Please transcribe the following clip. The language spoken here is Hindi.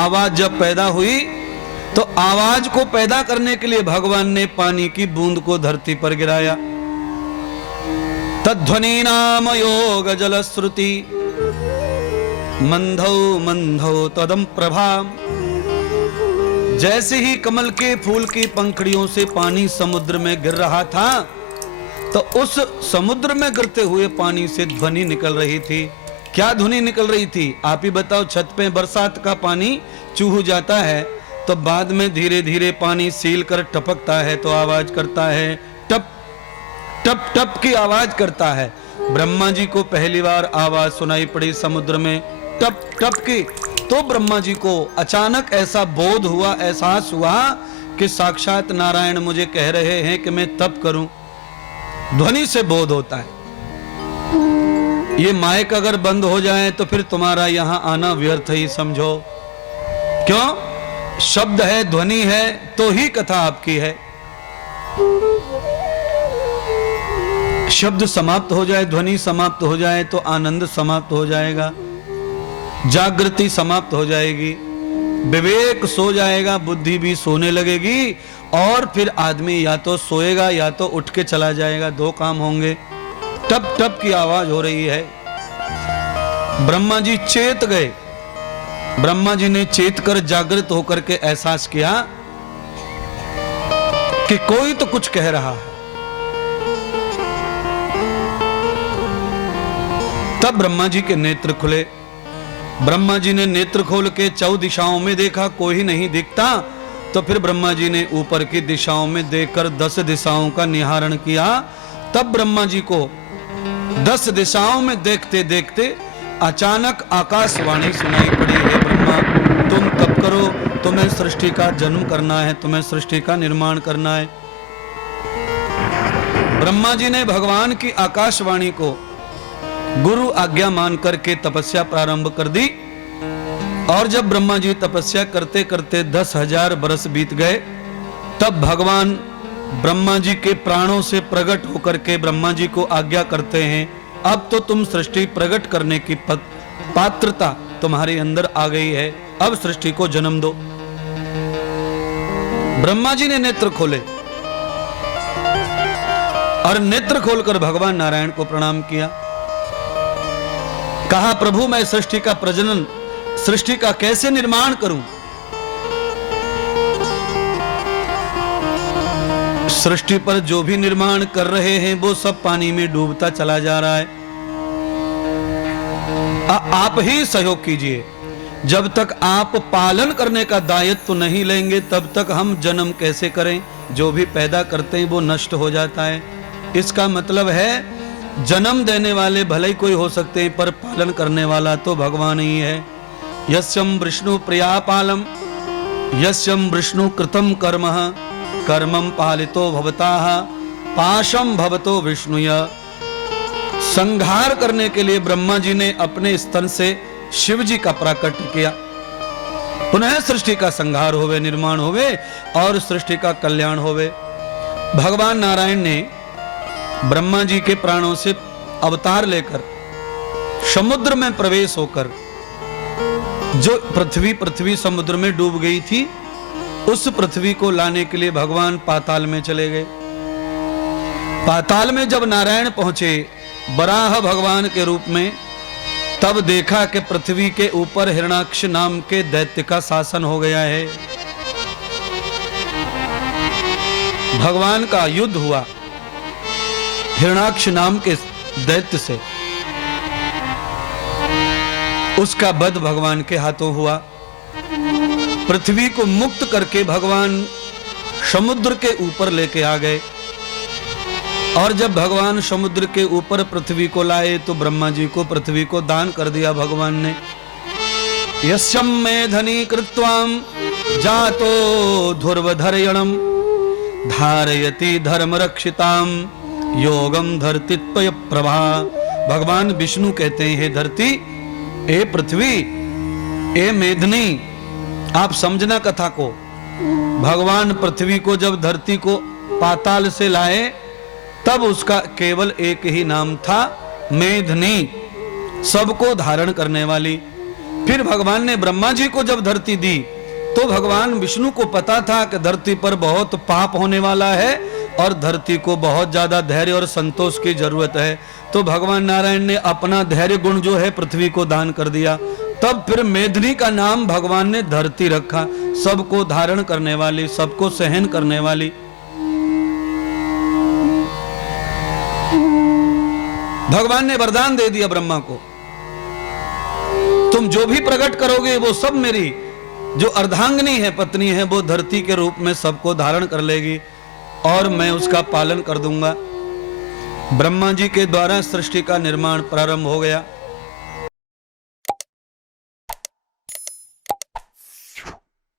आवाज जब पैदा हुई तो आवाज को पैदा करने के लिए भगवान ने पानी की बूंद को धरती पर गिराया। तद्ध्वनि नाम योग जल श्रुति मंधौ मंधौ तदम प्रभा। जैसे ही कमल के फूल की पंखड़ियों से पानी समुद्र में गिर रहा था तो उस समुद्र में गिरते हुए पानी से ध्वनि निकल रही थी। क्या ध्वनि निकल रही थी आप ही बताओ। छत पे बरसात का पानी चूह जाता है तो बाद में धीरे धीरे पानी सील कर टपकता है तो आवाज करता है, टप टप टप की आवाज करता है। ब्रह्मा जी को पहली बार आवाज सुनाई पड़ी समुद्र में टप टप की, तो ब्रह्मा जी को अचानक ऐसा बोध हुआ, एहसास हुआ कि साक्षात नारायण मुझे कह रहे हैं कि मैं तप करूं। ध्वनि से बोध होता है। ये माइक अगर बंद हो जाए तो फिर तुम्हारा यहां आना व्यर्थ ही समझो। क्यों? शब्द है, ध्वनि है तो ही कथा आपकी है। शब्द समाप्त हो जाए, ध्वनि समाप्त हो जाए तो आनंद समाप्त हो जाएगा, जागृति समाप्त हो जाएगी, विवेक सो जाएगा, बुद्धि भी सोने लगेगी और फिर आदमी या तो सोएगा या तो उठ के चला जाएगा। दो काम होंगे। टप टप की आवाज हो रही है। ब्रह्मा जी चेत गए। ब्रह्मा जी ने चेत कर जागृत होकर के एहसास किया कि कोई तो कुछ कह रहा है। तब ब्रह्मा जी के नेत्र खुले। ब्रह्मा जी ने नेत्र खोल के 4 दिशाओं में देखा, कोई नहीं दिखता। तो फिर ब्रह्मा जी ने ऊपर की दिशाओं में देखकर 10 दिशाओं का निहारण किया। तब ब्रह्मा जी को 10 दिशाओं में देखते देखते अचानक आकाशवाणी सुनाई पड़ी, हे ब्रह्मा तुम तप करो, तुम्हें सृष्टि का जन्म करना है, तुम्हें सृष्टि का निर्माण करना है। ब्रह्मा जी ने भगवान की आकाशवाणी को गुरु आज्ञा मान करके तपस्या प्रारंभ कर दी। और जब ब्रह्मा जी तपस्या करते करते 10,000 बरस बीत गए तब भगवान ब्रह्मा जी के प्राणों से प्रकट होकर के ब्रह्मा जी को आज्ञा करते हैं, अब तो तुम सृष्टि प्रकट करने की पात्रता तुम्हारे अंदर आ गई है, अब सृष्टि को जन्म दो। ब्रह्मा जी ने नेत्र खोले और नेत्र खोलकर भगवान नारायण को प्रणाम किया। कहा प्रभु मैं सृष्टि का प्रजनन, सृष्टि का कैसे निर्माण करूं? सृष्टि पर जो भी निर्माण कर रहे हैं वो सब पानी में डूबता चला जा रहा है। आप ही सहयोग कीजिए। जब तक आप पालन करने का दायित्व नहीं लेंगे तब तक हम जन्म कैसे करें? जो भी पैदा करते हैं वो नष्ट हो जाता है। इसका मतलब है जन्म देने वाले भले ही कोई हो सकते हैं पर पालन करने वाला तो भगवान ही है। यस्यम विष्णु प्रिया पालम यस्यम विष्णु कृतम कर्म कर्मम पालितो भवताः पाशम भवतो विष्णुय। संहार करने के लिए ब्रह्मा जी ने अपने स्तन से शिव जी का प्राकट्य किया। पुनः सृष्टि का संहार होवे, निर्माण होवे और सृष्टि का कल्याण होवे। भगवान नारायण ने ब्रह्मा जी के प्राणों से अवतार लेकर समुद्र में प्रवेश होकर जो पृथ्वी समुद्र में डूब गई थी उस पृथ्वी को लाने के लिए भगवान पाताल में चले गए। पाताल में जब नारायण पहुंचे वराह भगवान के रूप में, तब देखा कि पृथ्वी के ऊपर हिरणाक्ष नाम के दैत्य का शासन हो गया है। भगवान का युद्ध हुआ हिरणाक्ष नाम के दैत्य से, उसका वध भगवान के हाथों हुआ। पृथ्वी को मुक्त करके भगवान समुद्र के ऊपर लेके आ गए। और जब भगवान समुद्र के ऊपर पृथ्वी को लाए तो ब्रह्मा जी को पृथ्वी को दान कर दिया भगवान ने। यस्यम मेधनी कृत्वाम जातो ध्रुवधर्यणम धारयति धर्म रक्षिताम योगम धरतित्वय प्रभा। भगवान विष्णु कहते हैं, हे धरती, ए पृथ्वी, ए मेधनी, आप समझना कथा को। भगवान पृथ्वी को जब धरती को पाताल से लाए तब उसका केवल एक ही नाम था, मेधनी, सबको धारण करने वाली। फिर भगवान ने ब्रह्मा जी को जब धरती दी तो भगवान विष्णु को पता था कि धरती पर बहुत पाप होने वाला है और धरती को बहुत ज्यादा धैर्य और संतोष की जरूरत है। तो भगवान नारायण ने अपना धैर्य गुण जो है पृथ्वी को दान कर दिया। तब फिर मेदिनी का नाम भगवान ने धरती रखा, सबको धारण करने वाली, सबको सहन करने वाली। भगवान ने वरदान दे दिया ब्रह्मा को, तुम जो भी प्रकट करोगे वो सब मेरी जो अर्धांगिनी है, पत्नी है, वो धरती के रूप में सबको धारण कर लेगी और मैं उसका पालन कर दूंगा। ब्रह्मा जी के द्वारा सृष्टि का निर्माण प्रारंभ हो गया।